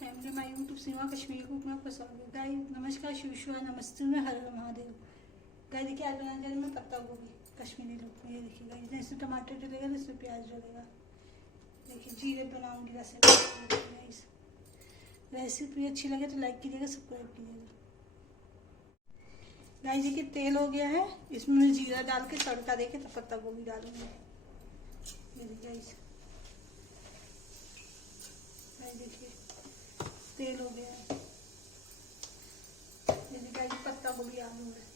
Family, my YouTube Seema Kashmir cook में आपका स्वागत है। गाइस नमस्कार, शिव नमस्ते में हर हर महादेव। गाइस देखिए आज बनाने जा रही मैं पत्ता गोभी कश्मीरी लुक में। ये देखिए गाइस, जैसे टमाटर डलेगा ना इसमें प्याज डलेगा। देखिए जीरे बनाऊंगी रेसिपी। रेसिपी अच्छी लगे तो लाइक कीजिएगा, सब्सक्राइब कीजिएगा। गाइस देखिए तेल हो गया है, इसमें जीरा डाल के तड़का देके तो पत्ता गोभी डालूंगी। ये देखिए देखिए तेल हो गया है, ये पत्ता गोभी आलू है।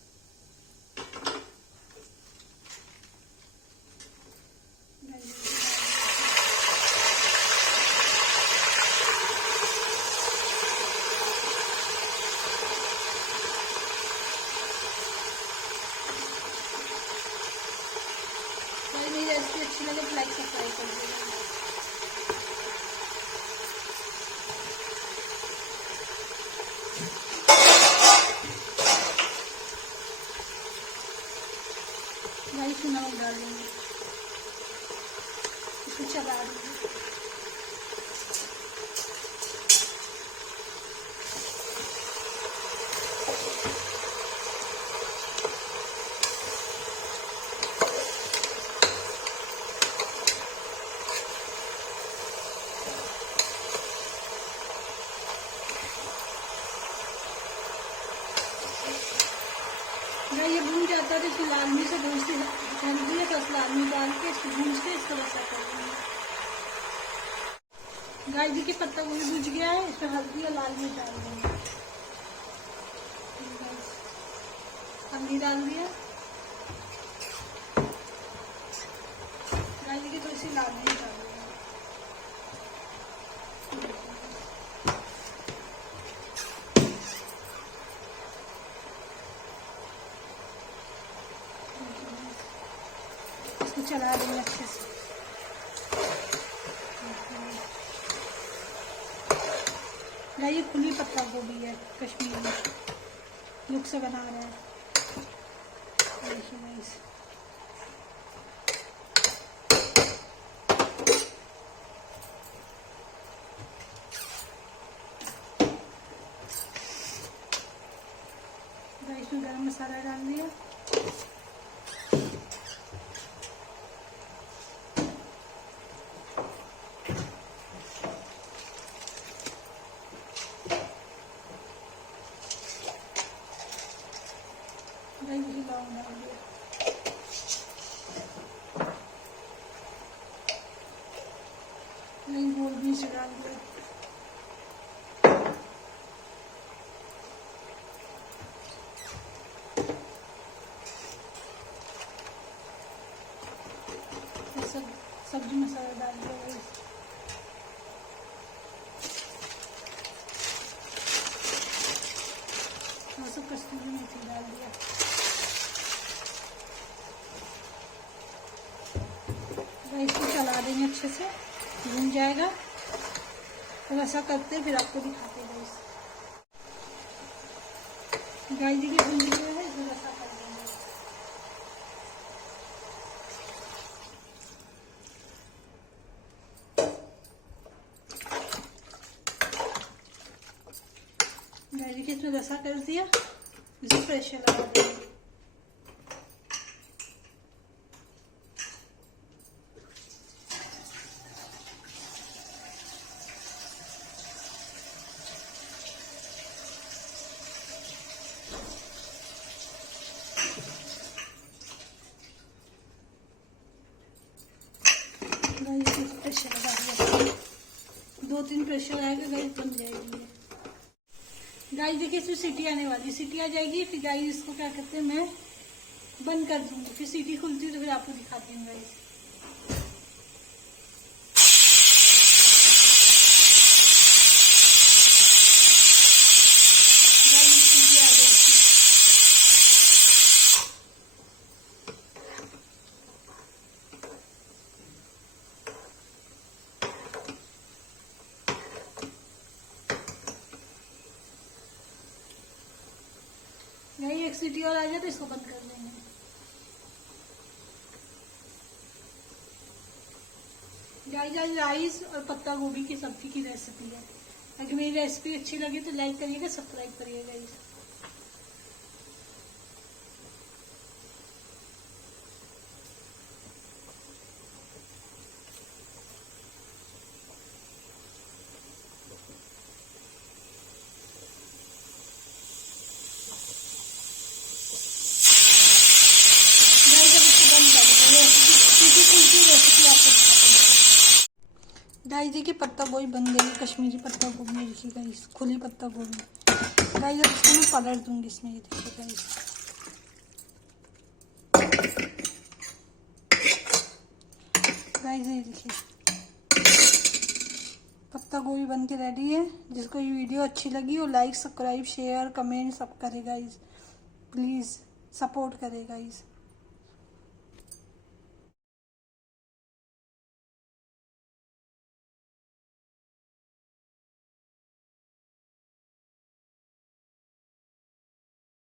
मेरी रेसिपी अच्छी लगे तो लाइक सब्सक्राइब कर दीजिएगा। गाइस नमक डाल देंगे, इसको चला देंगे। ये भून जाता है तो इसको लाल मिर्च से भून से हल्दी है तो लाल मिर्च डाल के इसको भून के इसको वैसा कर देंगे। गाय जी के पत्ता गोभी भून गया है, इसमें हल्दी और लाल मिर्च डाल देंगे। हल्दी डाल दिया, गाय जी की थोड़ी सी लाल मिर्च डाल देंगे। चला देंगे अच्छे से। ये खुली पत्ता गोभी है, कश्मीरी लुक से बना रहे हैं। इसमें गरम मसाला डाल दिया, लौंग डाल दिया, गोल बीज डाल दिया, सब्जी मसाला डाल दिया, सब कस्तूरी मेथी डाल दिया। इसको चला देंगे अच्छे से, भून जाएगा तो ऐसा करते फिर आपको दिखाते हैं। गाय जी के भून गया है, इसमें ऐसा कर देंगे। गाय जी के इसमें रसा कर दिया, इसे प्रेशर लगा देंगे। प्रेशर लगा दिया, 2-3 प्रेशर आएगा, गाइस बन जाएगी। गाइस देखिए इसमें सीटी आने वाली, सीटी आ जाएगी फिर गाइस इसको क्या कहते हैं मैं बंद कर दूंगी, फिर सीटी खुलती है तो फिर आपको दिखाती हूँ गाइस। यही एक सीटी और आ जाए तो इसको बंद कर देंगे। गाइस आज राइस और पत्ता गोभी की सब्जी की रेसिपी है। अगर मेरी रेसिपी अच्छी लगी तो लाइक करिएगा, सब्सक्राइब करिएगा। गाइस देखिए पत्ता गोभी बन गई, कश्मीरी पत्ता गोभी देखिए गाइस, खुली पत्ता गोभी। गाइस अब इसको मैं कलर दूंगी इसमें, ये देखिए गाइस। गाइस ये देखिए पत्ता गोभी बन के रेडी है। जिसको ये वीडियो अच्छी लगी हो लाइक, सब्सक्राइब, शेयर, कमेंट सब करे गाइस। प्लीज़ सपोर्ट करे गाइस।